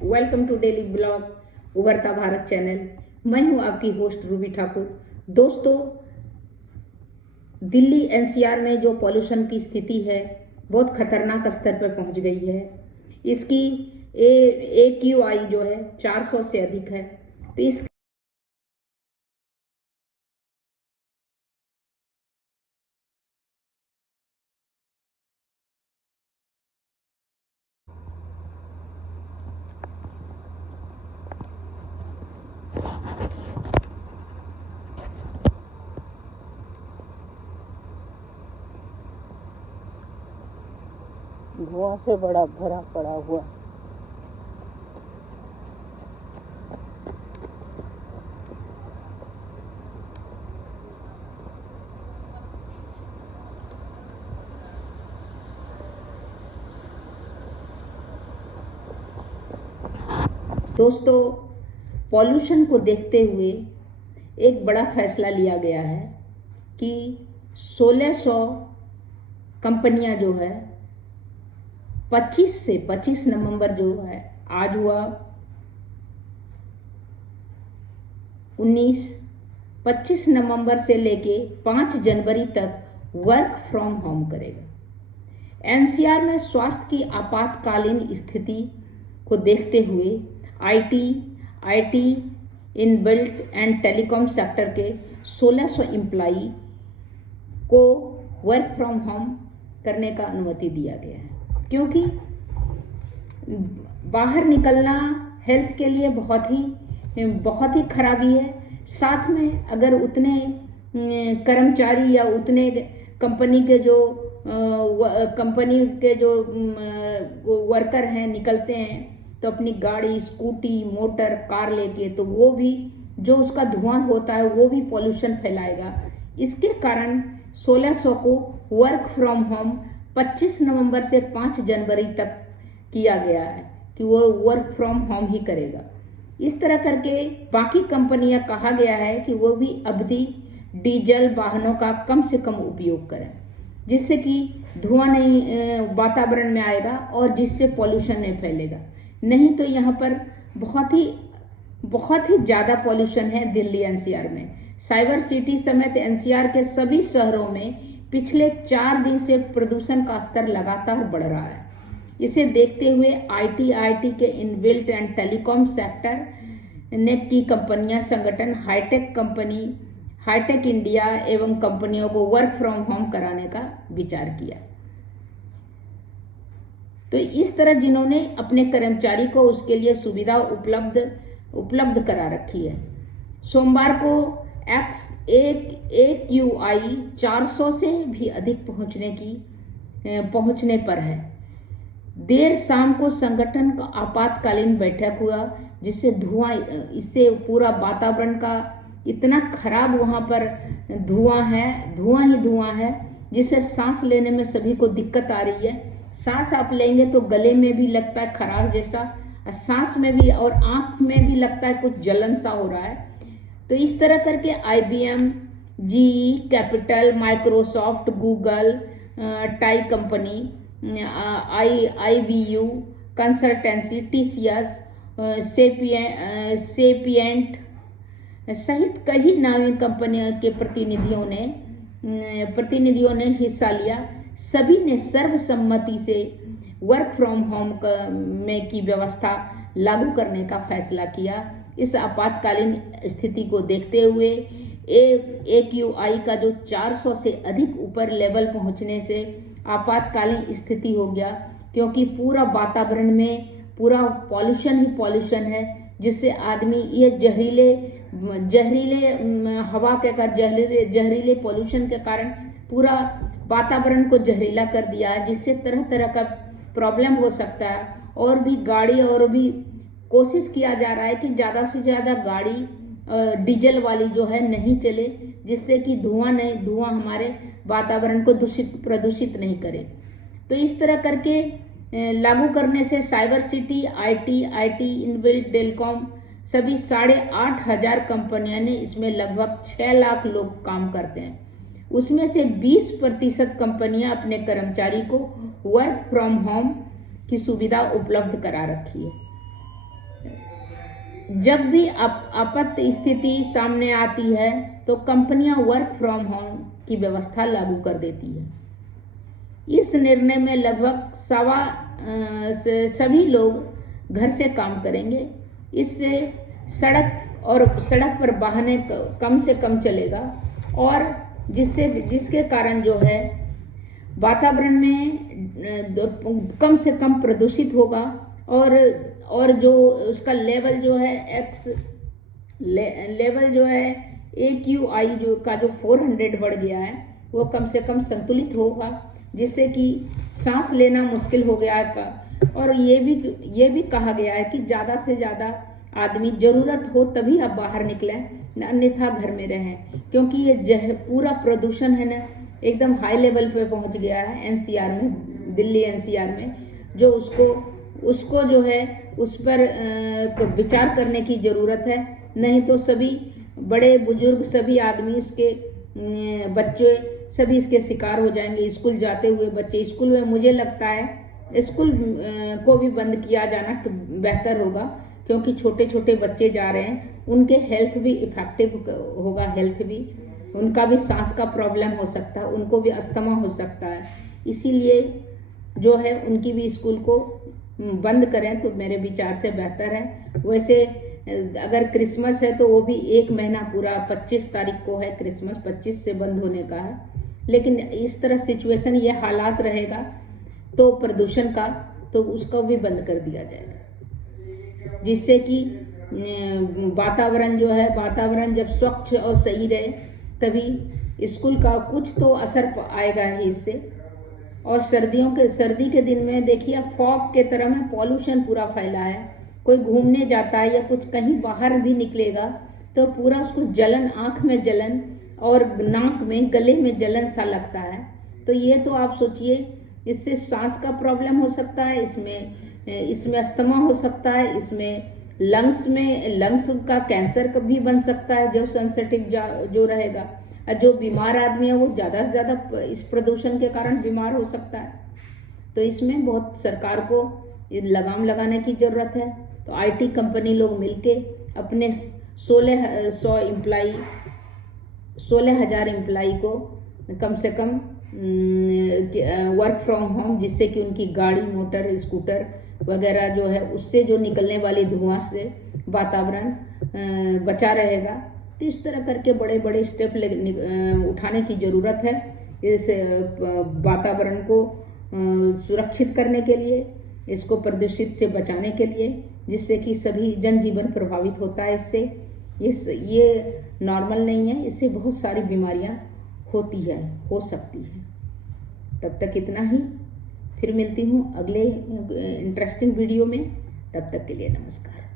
Welcome to daily blog उभरता Bharat channel. मैं हूं आपकी होस्ट रूबी ठाकुर। दोस्तों, दिल्ली एनसीआर में जो पॉल्यूशन की स्थिति है बहुत खतरनाक स्तर पर पहुंच गई है। इसकी AQI जो है 400 से अधिक है। तो इस धुआं से बड़ा भरा पड़ा हुआ। दोस्तों, पॉल्यूशन को देखते हुए एक बड़ा फैसला लिया गया है कि 1600 कंपनियां जो है 25 नवंबर जो है आज हुआ 25 नवंबर से लेके 5 जनवरी तक वर्क फ्रॉम होम करेगा। एनसीआर में स्वास्थ्य की आपातकालीन स्थिति को देखते हुए IT inbuilt and telecom sector के 1600 एम्प्लाई को वर्क फ्रॉम होम करने का अनुमति दिया गया है, क्योंकि बाहर निकलना हेल्थ के लिए बहुत ही खराबी है। साथ में अगर उतने कर्मचारी या उतने कंपनी के जो वर्कर हैं निकलते हैं तो अपनी गाड़ी, स्कूटी, मोटर, कार लेके, तो वो भी जो उसका धुआं होता है वो भी पॉल्यूशन फैलाएगा। इसके कारण 1600 को वर्क फ्रॉम होम 25 नवंबर से 5 जनवरी तक किया गया है कि वो वर्क फ्रॉम होम ही करेगा। इस तरह करके बाकी कंपनियां कहा गया है कि वो भी अवधि डीजल वाहनों का कम से कम उपयोग करें, जिससे कि धुआं नहीं वातावरण में आएगा और जिससे पॉल्यूशन नहीं फैलेगा। नहीं तो यहाँ पर बहुत ही ज़्यादा पॉल्यूशन है दिल्ली एनसीआर में। साइबर सिटी समेत एनसीआर के सभी शहरों में पिछले 4 दिन से प्रदूषण का स्तर लगातार बढ़ रहा है। इसे देखते हुए आईटी के इनबिल्ट एंड टेलीकॉम सेक्टर ने की कंपनियां संगठन हाईटेक इंडिया एवं कंपनियों को वर्क फ्रॉम होम कराने का विचार किया। तो इस तरह जिन्होंने अपने कर्मचारी को उसके लिए सुविधा उपलब्ध करा रखी है। सोमवार को AQI 400 से भी अधिक पहुंचने पर है। देर शाम को संगठन का आपातकालीन बैठक हुआ, इससे पूरा वातावरण का इतना खराब वहां पर धुआं ही धुआं है, जिससे सांस लेने में सभी को दिक्कत आ रही है। सांस आप लेंगे तो गले में भी लगता है खराश जैसा, सांस में भी और आंख में भी लगता है कुछ जलन सा हो रहा है। तो इस तरह करके IBM, GE capital, Microsoft, Google, tie company, IVU consultancy, TCS, सेपिएंट सहित कई नामी कंपनियों के प्रतिनिधियों ने हिस्सा लिया। सभी ने सर्वसम्मति से वर्क फ्रॉम होम में की व्यवस्था लागू करने का फैसला किया। इस आपातकालीन स्थिति को देखते हुए AQI का जो 400 से अधिक ऊपर लेवल पहुंचने से आपातकालीन स्थिति हो गया, क्योंकि पूरा वातावरण में पूरा पॉल्यूशन ही पॉल्यूशन है, जिससे आदमी ये जहरीले हवा के कारण, जहरीले पॉल्यूशन के कारण पूरा वातावरण को जहरीला कर दिया है, जिससे तरह तरह का प्रॉब्लम हो सकता है। और भी गाड़ी और भी कोशिश किया जा रहा है कि ज़्यादा से ज़्यादा गाड़ी डीजल वाली जो है नहीं चले, जिससे कि धुआं हमारे वातावरण को प्रदूषित नहीं करे। तो इस तरह करके लागू करने से cyber city, IT inbuilt, telecom सभी 8,500 कंपनियां ने, इसमें लगभग 6 लाख लोग काम करते हैं। उसमें से 20% कंपनियां अपने कर्मचारी को वर्क फ्रॉम होम की सुविधा उपलब्ध करा रखी है। जब भी आपात स्थिति सामने आती है तो कंपनियां वर्क फ्रॉम होम की व्यवस्था लागू कर देती है। इस निर्णय में लगभग सभी लोग घर से काम करेंगे। इससे सड़क पर वाहने कम से कम चलेगा और जिसके कारण जो है वातावरण में कम से कम प्रदूषित होगा और जो उसका लेवल जो है लेवल जो है AQI जो 400 बढ़ गया है वो कम से कम संतुलित होगा, जिससे कि सांस लेना मुश्किल हो गया है। और ये भी कहा गया है कि ज़्यादा से ज़्यादा आदमी ज़रूरत हो तभी आप बाहर निकलें, अन्यथा घर में रहें, क्योंकि ये पूरा प्रदूषण है ना एकदम हाई लेवल पे पहुंच गया है NCR में, दिल्ली NCR में, जो उसको जो है उस पर विचार करने की ज़रूरत है। नहीं तो सभी बड़े बुजुर्ग सभी आदमी इसके बच्चे सभी इसके शिकार हो जाएंगे। स्कूल जाते हुए बच्चे, स्कूल में मुझे लगता है स्कूल को भी बंद किया जाना बेहतर होगा, क्योंकि छोटे छोटे बच्चे जा रहे हैं, उनके हेल्थ भी इफेक्टिव होगा, हेल्थ भी उनका भी सांस का प्रॉब्लम हो सकता है, उनको भी अस्थमा हो सकता है। इसीलिए जो है उनकी भी स्कूल को बंद करें तो मेरे विचार से बेहतर है। वैसे अगर क्रिसमस है तो वो भी 1 महीना पूरा 25 तारीख को है क्रिसमस, 25 से बंद होने का है। लेकिन इस तरह सिचुएशन, ये हालात रहेगा तो प्रदूषण का, तो उसको भी बंद कर दिया जाएगा, जिससे कि वातावरण जब स्वच्छ और सही रहे तभी स्कूल का कुछ तो असर आएगा ही इससे। और सर्दी के दिन में देखिए फॉग के तरह में पॉल्यूशन पूरा फैला है। कोई घूमने जाता है या कुछ कहीं बाहर भी निकलेगा तो पूरा उसको जलन, आँख में जलन और नाक में, गले में जलन सा लगता है। तो ये तो आप सोचिए, इससे सांस का प्रॉब्लम हो सकता है, इसमें अस्थमा हो सकता है, इसमें लंग्स का कैंसर भी बन सकता है जो सेंसिटिव जो रहेगा। और जो बीमार आदमी है वो ज़्यादा से ज़्यादा इस प्रदूषण के कारण बीमार हो सकता है। तो इसमें बहुत सरकार को लगाम लगाने की ज़रूरत है। तो IT कंपनी लोग मिलके अपने 16,000 एम्प्लाई को कम से कम वर्क फ्रॉम होम, जिससे कि उनकी गाड़ी, मोटर, स्कूटर वगैरह जो है उससे जो निकलने वाली धुआं से वातावरण बचा रहेगा। तो इस तरह करके बड़े बड़े स्टेप उठाने की ज़रूरत है इस वातावरण को सुरक्षित करने के लिए, इसको प्रदूषित से बचाने के लिए, जिससे कि सभी जनजीवन प्रभावित होता है इससे। ये नॉर्मल नहीं है, इससे बहुत सारी बीमारियां हो सकती है। तब तक इतना ही, फिर मिलती हूँ अगले इंटरेस्टिंग वीडियो में। तब तक के लिए नमस्कार।